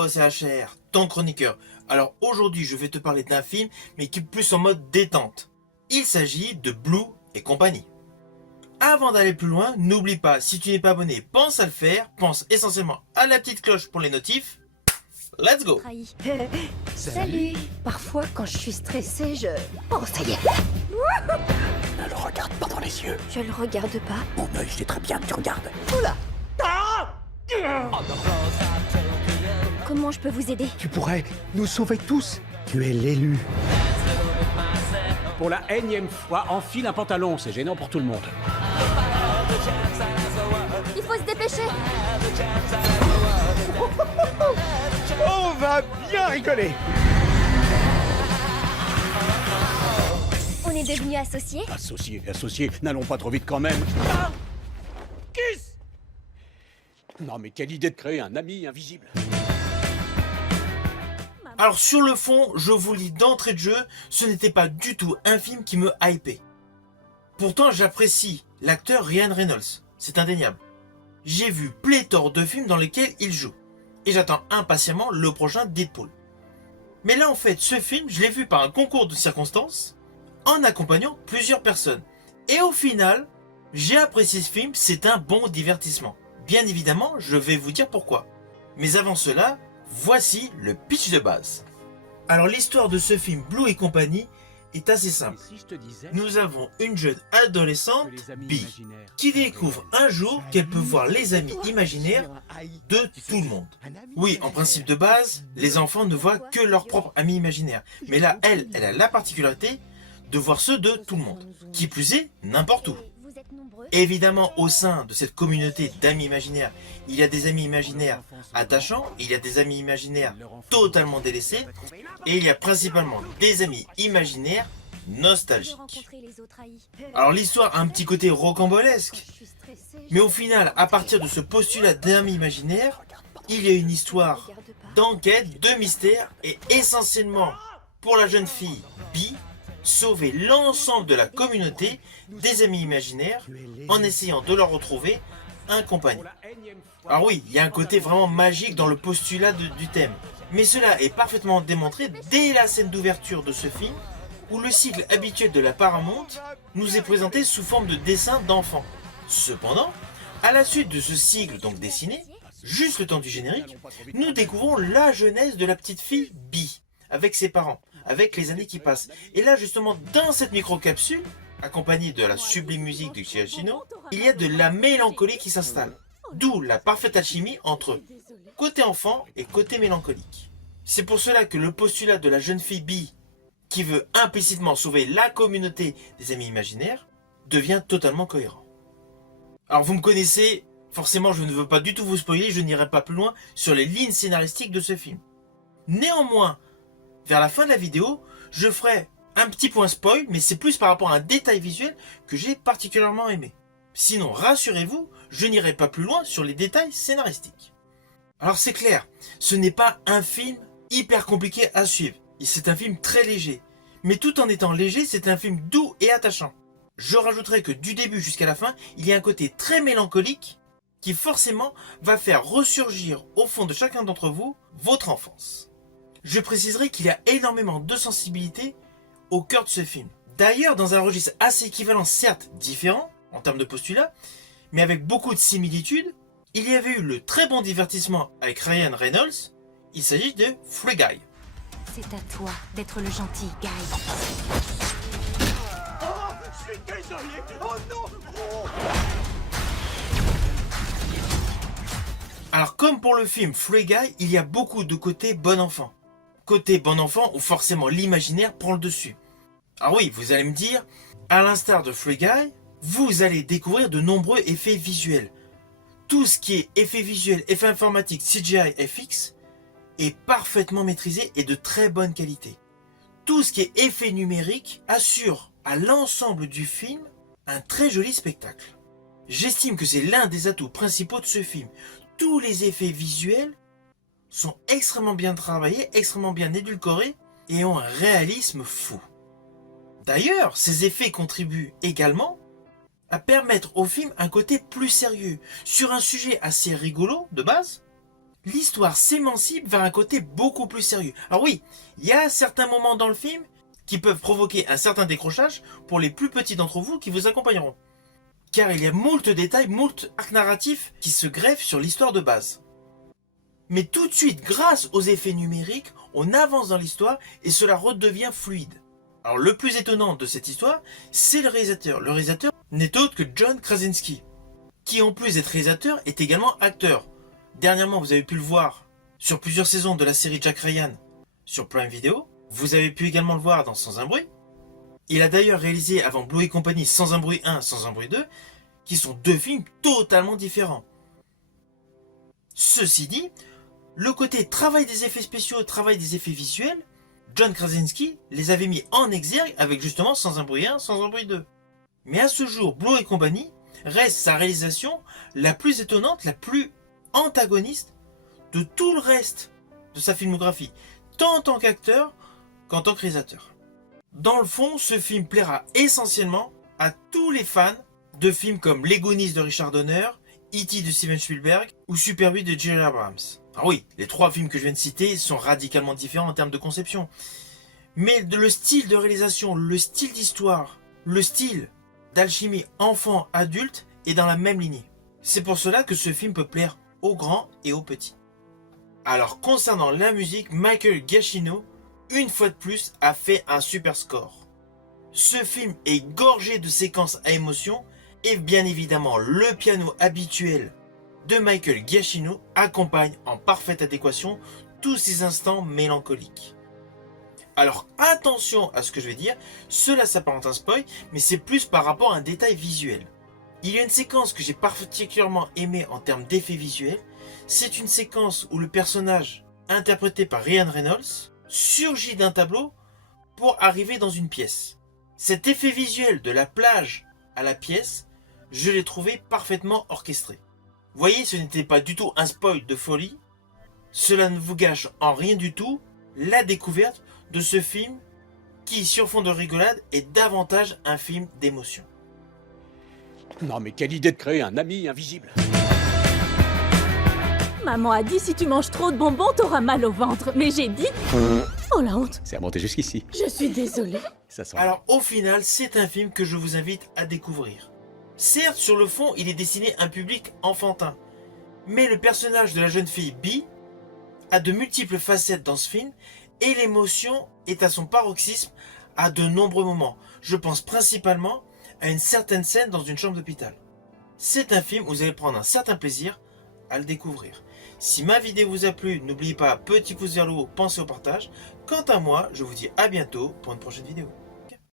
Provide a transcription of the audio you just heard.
Yo, c'est HR, ton chroniqueur. Alors aujourd'hui, je vais te parler d'un film, mais qui est plus en mode détente. Il s'agit de Blue et compagnie. Avant d'aller plus loin, n'oublie pas, si tu n'es pas abonné, pense à le faire. Pense essentiellement à la petite cloche pour les notifs. Let's go. Salut. Parfois, quand je suis stressée, Oh, ça y est. Ne le regarde pas dans les yeux. Je le regarde pas. Mon œil sait très bien que tu regardes. Oula. Comment je peux vous aider? Tu pourrais nous sauver tous. Tu es l'élu. Pour la énième fois, enfile un pantalon, c'est gênant pour tout le monde. Il faut se dépêcher. On va bien rigoler. On est devenus associés? Associés, n'allons pas trop vite quand même. Ah, Kiss. Non mais quelle idée de créer un ami invisible. Alors sur le fond, je vous le dis d'entrée de jeu, ce n'était pas du tout un film qui me hypait. Pourtant j'apprécie l'acteur Ryan Reynolds, c'est indéniable. J'ai vu pléthore de films dans lesquels il joue. Et j'attends impatiemment le prochain Deadpool. Mais là en fait, ce film, je l'ai vu par un concours de circonstances, en accompagnant plusieurs personnes. Et au final, j'ai apprécié ce film, c'est un bon divertissement. Bien évidemment, je vais vous dire pourquoi. Mais avant cela, voici le pitch de base. Alors l'histoire de ce film Blue et compagnie est assez simple. Nous avons une jeune adolescente, Bee, qui découvre un jour qu'elle peut voir les amis imaginaires de tout le monde. Oui, en principe de base, les enfants ne voient que leurs propres amis imaginaires. Mais là, elle a la particularité de voir ceux de tout le monde. Qui plus est, n'importe où. Évidemment, au sein de cette communauté d'amis imaginaires, il y a des amis imaginaires attachants, il y a des amis imaginaires totalement délaissés, et il y a principalement des amis imaginaires nostalgiques. Alors l'histoire a un petit côté rocambolesque, mais au final, à partir de ce postulat d'amis imaginaires, il y a une histoire d'enquête, de mystère, et essentiellement pour la jeune fille Bee, sauver l'ensemble de la communauté des amis imaginaires en essayant de leur retrouver un compagnon. Alors oui, il y a un côté vraiment magique dans le postulat du thème. Mais cela est parfaitement démontré dès la scène d'ouverture de ce film, où le cycle habituel de la Paramount nous est présenté sous forme de dessin d'enfants. Cependant, à la suite de ce cycle donc dessiné, juste le temps du générique, nous découvrons la jeunesse de la petite fille Bee, avec ses parents, avec les années qui passent. Et là justement, dans cette micro-capsule, accompagnée de la sublime musique de Giacchino, il y a de la mélancolie qui s'installe. D'où la parfaite alchimie entre côté enfant et côté mélancolique. C'est pour cela que le postulat de la jeune fille Bee, qui veut implicitement sauver la communauté des amis imaginaires, devient totalement cohérent. Alors vous me connaissez, forcément je ne veux pas du tout vous spoiler, je n'irai pas plus loin sur les lignes scénaristiques de ce film. Néanmoins, vers la fin de la vidéo, je ferai un petit point spoil, mais c'est plus par rapport à un détail visuel que j'ai particulièrement aimé. Sinon, rassurez-vous, je n'irai pas plus loin sur les détails scénaristiques. Alors c'est clair, ce n'est pas un film hyper compliqué à suivre. C'est un film très léger. Mais tout en étant léger, c'est un film doux et attachant. Je rajouterai que du début jusqu'à la fin, il y a un côté très mélancolique qui forcément va faire ressurgir au fond de chacun d'entre vous votre enfance. Je préciserai qu'il y a énormément de sensibilité au cœur de ce film. D'ailleurs, dans un registre assez équivalent, certes différent en termes de postulat, mais avec beaucoup de similitudes, il y avait eu le très bon divertissement avec Ryan Reynolds. Il s'agit de Free Guy. C'est à toi d'être le gentil, Guy. Oh, je suis désolé. Oh non. Oh. Alors comme pour le film Free Guy, il y a beaucoup de côté bon enfant. Côté bon enfant où forcément l'imaginaire prend le dessus. Ah oui, vous allez me dire, à l'instar de Free Guy, vous allez découvrir de nombreux effets visuels. Tout ce qui est effets visuels, effets informatiques, CGI, FX est parfaitement maîtrisé et de très bonne qualité. Tout ce qui est effets numériques assure à l'ensemble du film un très joli spectacle. J'estime que c'est l'un des atouts principaux de ce film. Tous les effets visuels sont extrêmement bien travaillés, extrêmement bien édulcorés et ont un réalisme fou. D'ailleurs, ces effets contribuent également à permettre au film un côté plus sérieux, sur un sujet assez rigolo de base, l'histoire s'émancipe vers un côté beaucoup plus sérieux. Alors oui, il y a certains moments dans le film qui peuvent provoquer un certain décrochage pour les plus petits d'entre vous qui vous accompagneront. Car il y a moult détails, moult arcs narratifs qui se greffent sur l'histoire de base. Mais tout de suite, grâce aux effets numériques, on avance dans l'histoire et cela redevient fluide. Alors le plus étonnant de cette histoire, c'est le réalisateur. Le réalisateur n'est autre que John Krasinski, qui en plus d'être réalisateur est également acteur. Dernièrement, vous avez pu le voir sur plusieurs saisons de la série Jack Ryan sur Prime Video. Vous avez pu également le voir dans Sans un bruit. Il a d'ailleurs réalisé avant Blue et compagnie Sans un bruit 1, Sans un bruit 2, qui sont deux films totalement différents. Ceci dit, le côté travail des effets spéciaux, travail des effets visuels, John Krasinski les avait mis en exergue avec justement Sans un bruit 1, Sans un bruit 2. Mais à ce jour, Blue et compagnie reste sa réalisation la plus étonnante, la plus antagoniste de tout le reste de sa filmographie, tant en tant qu'acteur qu'en tant que réalisateur. Dans le fond, ce film plaira essentiellement à tous les fans de films comme Les Goonies de Richard Donner, E.T. de Steven Spielberg ou Super 8 de J.J. Abrams. Alors oui, les trois films que je viens de citer sont radicalement différents en termes de conception. Mais le style de réalisation, le style d'histoire, le style d'alchimie enfant-adulte est dans la même lignée. C'est pour cela que ce film peut plaire aux grands et aux petits. Alors concernant la musique, Michael Giacchino, une fois de plus, a fait un super score. Ce film est gorgé de séquences à émotion et bien évidemment le piano habituel de Michael Giacchino accompagne en parfaite adéquation tous ces instants mélancoliques. Alors attention à ce que je vais dire, cela s'apparente à un spoil, mais c'est plus par rapport à un détail visuel. Il y a une séquence que j'ai particulièrement aimée en termes d'effets visuels, c'est une séquence où le personnage, interprété par Ryan Reynolds, surgit d'un tableau pour arriver dans une pièce. Cet effet visuel de la plage à la pièce, je l'ai trouvé parfaitement orchestré. Vous voyez, ce n'était pas du tout un spoil de folie. Cela ne vous gâche en rien du tout la découverte de ce film qui, sur fond de rigolade, est davantage un film d'émotion. Non mais quelle idée de créer un ami invisible. Maman a dit si tu manges trop de bonbons, t'auras mal au ventre. Mais j'ai dit... Oh la honte. C'est remonté jusqu'ici. Je suis désolée. Ça sent. Alors au final, c'est un film que je vous invite à découvrir. Certes, sur le fond, il est destiné à un public enfantin. Mais le personnage de la jeune fille Bee a de multiples facettes dans ce film et l'émotion est à son paroxysme à de nombreux moments. Je pense principalement à une certaine scène dans une chambre d'hôpital. C'est un film où vous allez prendre un certain plaisir à le découvrir. Si ma vidéo vous a plu, n'oubliez pas, petit pouce vers le haut, pensez au partage. Quant à moi, je vous dis à bientôt pour une prochaine vidéo.